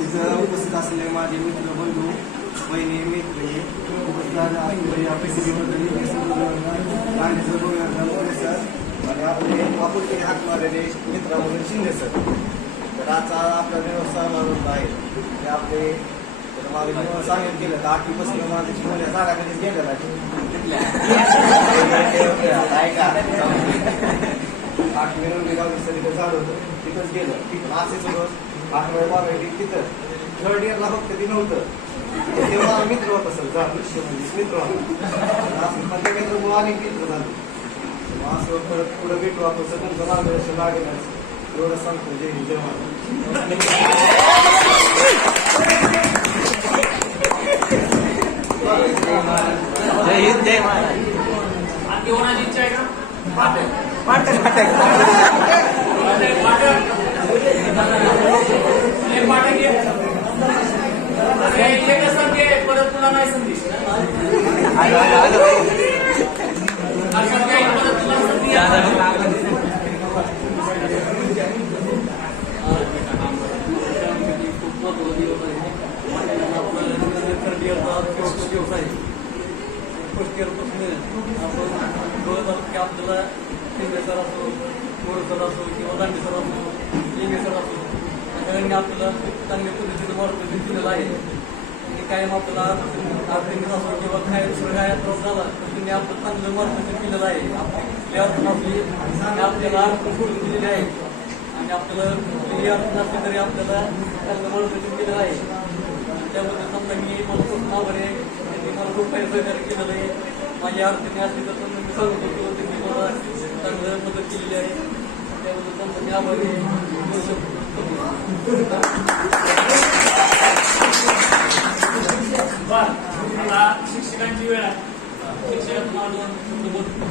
तिथं उपस्थित असलेले माझे मित्र बंधू बहिणी मैत्रिणी गांधीचं गोविंद सर आणि आपले आपुलकी हाक मारलेले मित्र म्हणून शिंदे सर. तर आजचा आपला व्यवसाय मानून आहे ते आपले माझे जीवन सांगितलं केलं तर 8वीपासून माझे जीवन या झाडाखालीच गेलेलं आहे. 8वी गावी सर झाड होतं तिथंच गेलं पण असेच रोज 8व्या 12व्या तिथं 3rd इयरला फक्त ते नव्हतं तेव्हा मित्र होता सर झाड दृश्य म्हणजे मित्र होता असं प्रत्येकाचं अनेक मित्र झालं. असं परत पुढं भेटू आपण सगळ्यांचं मार्गदर्शन लागेल एवढं सांगतो. जय हिंद जय महाराज. जय हिंद जय महाराज. आणखी कोणाची इच्छा आहे का? परत तुला नाही संधी फर्स्ट इयरपासून आपण बघत आहोत की आपल्याला शिंदे सर असो, गोड सर असो किंवा दांडे सर असो, लिंगे सर असो या सगळ्यांनी आपल्याला चांगल्या पद्धतीचं मार्गदर्शन दिलेलं आहे. आणि कायम आपल्याला आर्थिक असो किंवा काय दुसरं काय त्रास झाला तर त्यांनी आपलं चांगलं मार्गदर्शन केलेलं आहे. आपली अडचण असली आपल्याला सोडून दिलेली आहे आणि आपल्याला कुठलीही अडचण असली तरी आपल्याला चांगलं मार्गदर्शन केलेलं आहे. त्याबद्दल समजा मी मला खूप आभारी आहे. त्यांनी मला खूप काही सहकार्य केलेलं आहे. माझी अडचणी असली तर पण मी सांगतो किंवा त्यांनी मला चांगलं मदत केलेली आहे. त्याबद्दल समजा मी आभारी आहे. आता शिक्षकांची वेळ आहे. शिक्षक तुम्हाला 2 शब्द बोलतो.